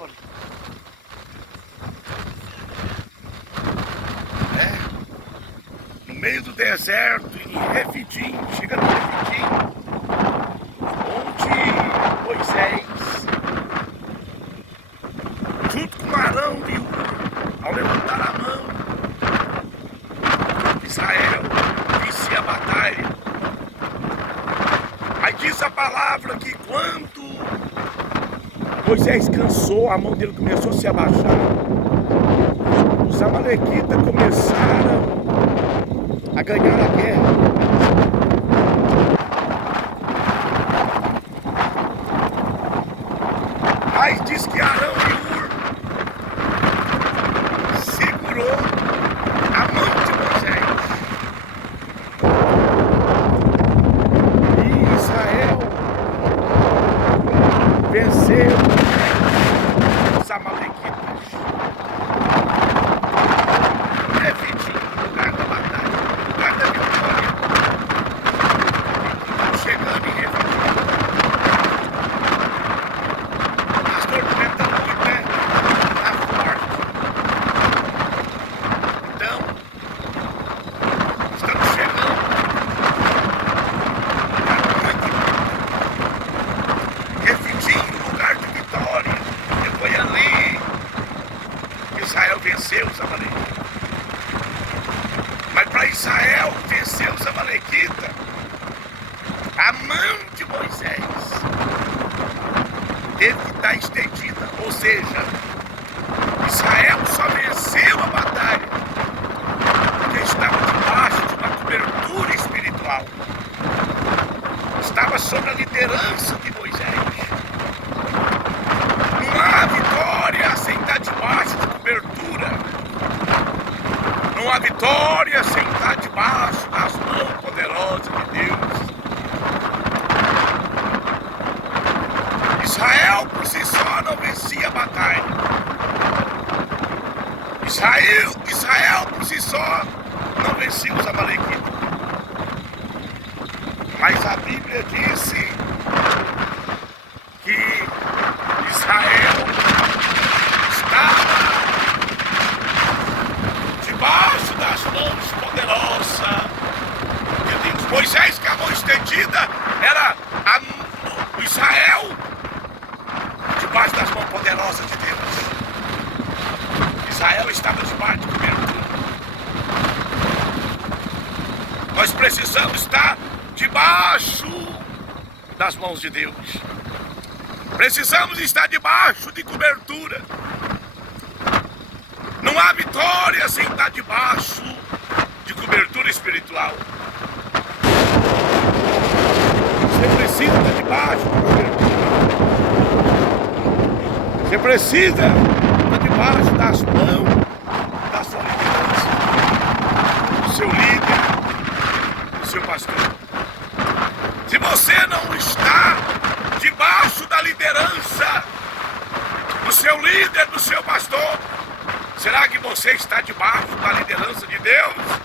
árvore. No meio do deserto, em Refidim, chega no Refidim, onde Moisés, junto com Arão e Ur, ao levantar a mão, Israel vencia a batalha. Aí diz a palavra que quando Moisés cansou, a mão dele começou a se abaixar, os amalequitas começaram a ganhar a guerra. Mas diz que Arão e Ur segurou a mão de Moisés. E Israel venceu os amalequitas. Os amalequitas. Mas para Israel vencer os amalequitas, a mão de Moisés teve que estar estendida. Ou seja, Israel só venceu a batalha porque estava debaixo de uma cobertura espiritual. Estava sob a liderança de Moisés. Não há vitória sem estar debaixo de cobertura. Não há vitória sem estar debaixo das mãos poderosas de Deus. Israel por si só não vencia a batalha. Israel por si só não vencia os amalequitas. Mas a Bíblia disse que Israel estava debaixo das mãos poderosas de Deus. Moisés, com a mão estendida, era o Israel debaixo das mãos poderosas de Deus. Israel estava debaixo de cobertura. Nós precisamos estar debaixo das mãos de Deus. Precisamos estar debaixo de cobertura. Não há vitória sem estar debaixo de cobertura espiritual. Você precisa estar debaixo de cobertura. Você precisa estar debaixo das mãos da sua liderança, do seu líder, do seu pastor. Se você não está debaixo da liderança do seu líder, do seu pastor, será que você está debaixo da liderança de Deus?